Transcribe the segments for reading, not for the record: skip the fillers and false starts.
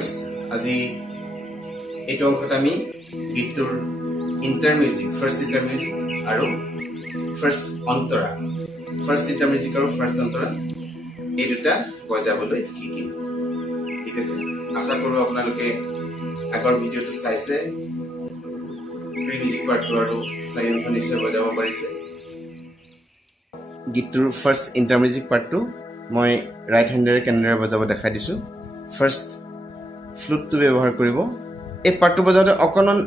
Viewers আজি এইটো অংশত আমি গীতটোৰ inter music first inter music আৰু ফাৰ্স্ট অন্তৰা ফাৰ্স্ট ইণ্টাৰ মিউজিক আৰু ফাৰ্স্ট অন্তৰা এই দুটা বজাবলৈ শিকিম ঠিক আছে আশা কৰো আপোনালোকে আগৰ ভিডিঅটো চাইছে প্ৰি মিউজিক পাৰ্টটো আৰু চাইনখন নিশ্চয় বজাব পাৰিছে গীতটোৰ ফাৰ্স্ট ইণ্টাৰ মিউজিক পাৰ্টটো মই ৰাইট হেণ্ডেৰে কেনেদৰে বজাব দেখাই দিছো ফাৰ্স্ট ফ্লুটটো ব্যৱহাৰ কৰিব এই পাৰ্টটো বজাওতে অকণমান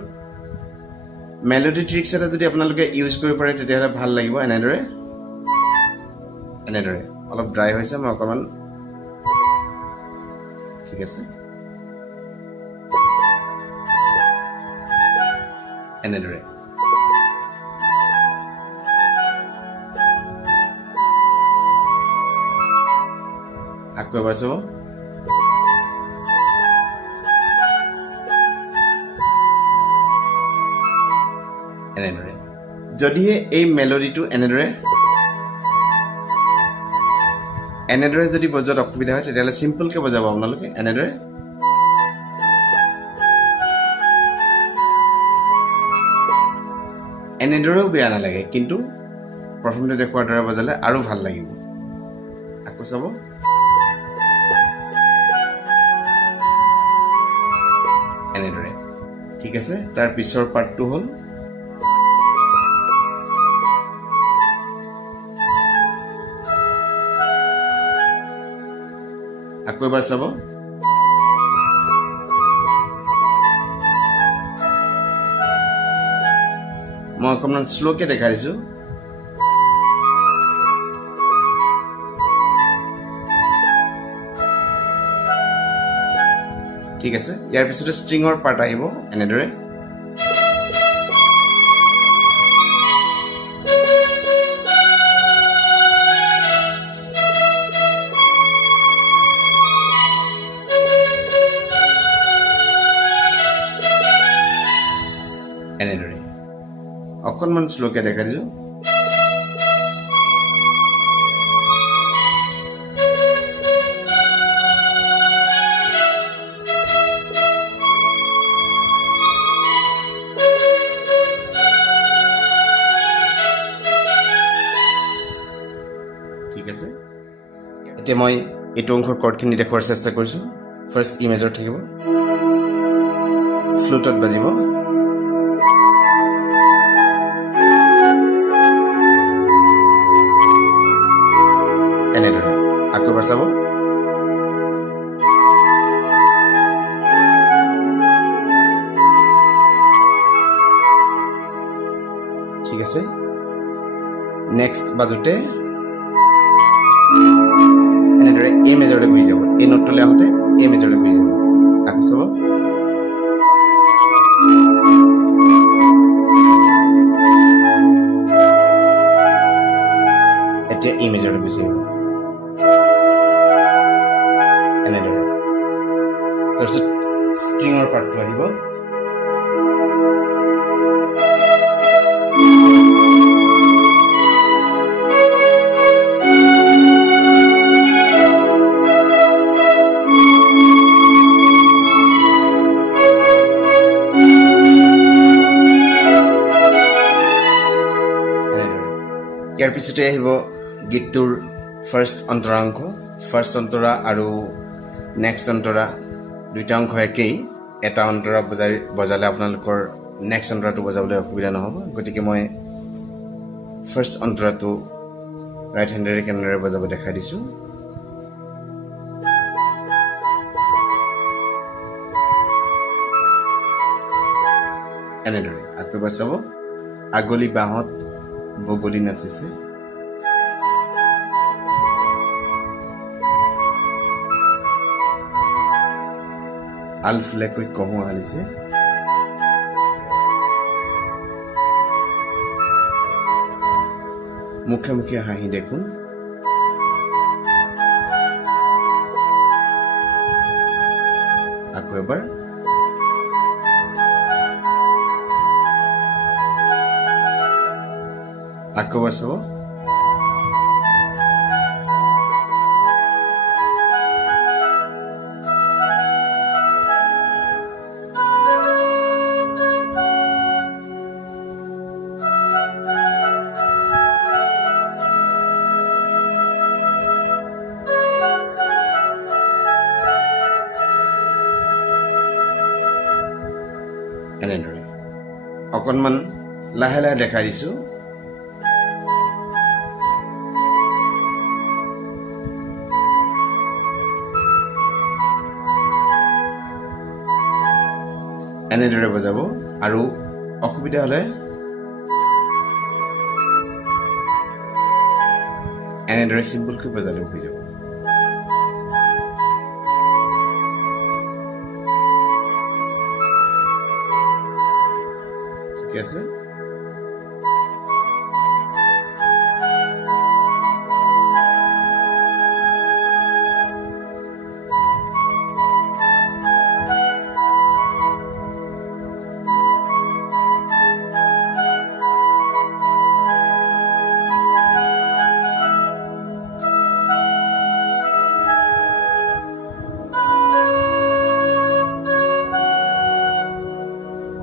মেলোডি ট্ৰিক্স এটা যদি আপোনালোকে ইউজ কৰিব পাৰে তেতিয়াহ'লে ভাল লাগিব এনেদৰে অলপ ড্ৰাই হৈছে মই অকণমান ঠিক আছে এনেদৰে আকৌ এবাৰ চাব এনেদৰে যদিহে এই মেলোডিটো এনেদৰে যদি বজোৱাত অসুবিধা হয় তেতিয়াহ'লে চিম্পলকৈ বজাব আপোনালোকে এনেদৰে এনেদৰেও বেয়া নালাগে কিন্তু প্ৰথমতে দেখুৱাৰ দৰে বজালে আৰু ভাল লাগিব আকৌ চাব এনেদৰে ঠিক আছে তাৰ পিছৰ পাৰ্টটো হ'ল আকৌ এবাৰ চাব মই অকণমান শ্ল'কে দেখাই দিছোঁ ঠিক আছে ইয়াৰ পিছতে ষ্ট্ৰিঙৰ পাৰ্ট আহিব এনেদৰে এনেদৰে অকণমান শ্ল'কে দেখাই দিছোঁ ঠিক আছে এতিয়া মই এইটো অংশৰ কৰ্ডখিনি দেখুৱাৰ চেষ্টা কৰিছোঁ ফাৰ্ষ্ট ই মেজৰ থাকিব ফ্লুটত বাজিব এনেদৰে আকৌ এবাৰ চাব ঠিক আছে নেক্সট বাজোতে এনেদৰে এ মেজৰলৈ গুচি যাব এই নোটটোলৈ আহোঁতে এ মেজৰলৈ গুচি যাব আকৌ চাব এতিয়া ই মেজৰলৈ গুচি আহিব এনেদৰে তাৰপিছত ষ্ট্ৰিঙৰ পাৰ্টটো আহিব ইয়াৰ পিছতে আহিব গীতটোৰ ফাৰ্ষ্ট অন্তৰাংশ ফাৰ্ষ্ট অন্তৰা আৰু নেক্সট অন্তৰা দুইটা অংশ একেই এটা অন্তৰা বজালে আপোনালোকৰ নেক্সট অন্তৰাটো বজাবলৈ অসুবিধা নহ'ব গতিকে মই ফাৰ্ষ্ট অন্তৰাটো ৰাইট হেণ্ডেৰে কেনেদৰে বজাব দেখাই দিছোঁ এনেদৰে আকৌ এবাৰ চাব আগলি বাঁহত বগলী নাচিছে আলফুলেকৈ কহোঁ হালিছে মুখে মুখে হাঁহি দেখোন আকৌ এবাৰ আকৌ এবাৰ চাব এনেদৰে অকণমান লাহে লাহে দেখাই দিছোঁ। এনেদৰে বজাব আৰু অসুবিধা হ'লে এনেদৰে চিম্পলকৈ বজালেও হৈ যাব। ঠিক আছে।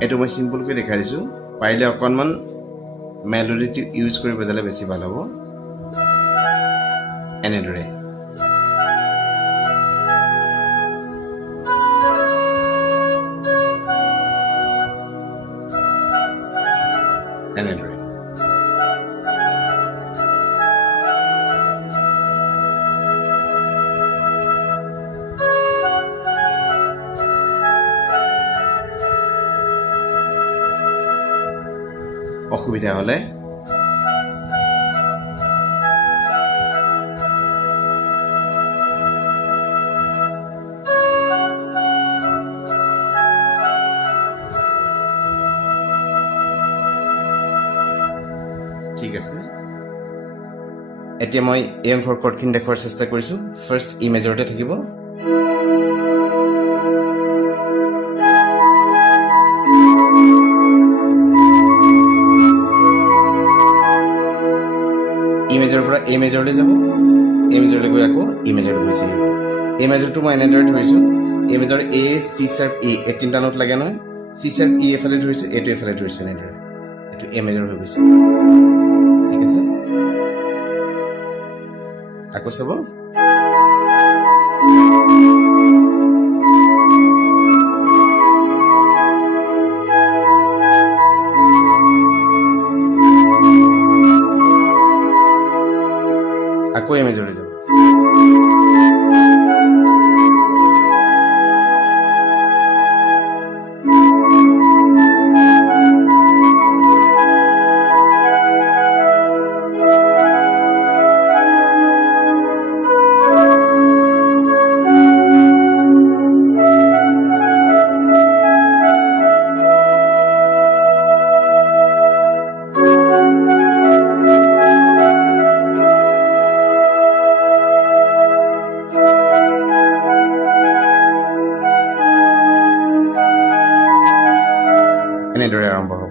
এইটো মই চিম্পলকৈ দেখাই দিছোঁ। পাৰিলে অকণমান মেলোডিটো ইউজ কৰি বজালে বেছি ভাল হ'ব। এনেদৰে এনেদৰে অসুবিধা হ'লে ঠিক আছে। এতিয়া মই এই অংশৰ কৰ্ডখিনি দেখুৱাৰ চেষ্টা কৰিছোঁ। ফাৰ্ষ্ট ই মেজৰতে থাকিব। ই মেজৰৰ পৰা এ মেজৰলৈ যাব, এ মেজৰলৈ গৈ আকৌ ই মেজৰলৈ গুচি আহিব। এ মেজৰটো মই এনেদৰে ধৰিছোঁ। এ মেজৰ এ চি চাৰ্প ই এই তিনিটা নোট লাগে নহয়। চি চাৰ্প ই এফালে ধৰিছোঁ, এইটো এফালে ধৰিছোঁ। এনেদৰে এইটো এ মেজৰ হৈ গৈছে। ঠিক আছে, আকৌ চাব। আকৌ এ মেজৰলৈ যাব। এনেদৰে আৰম্ভ হ'ব।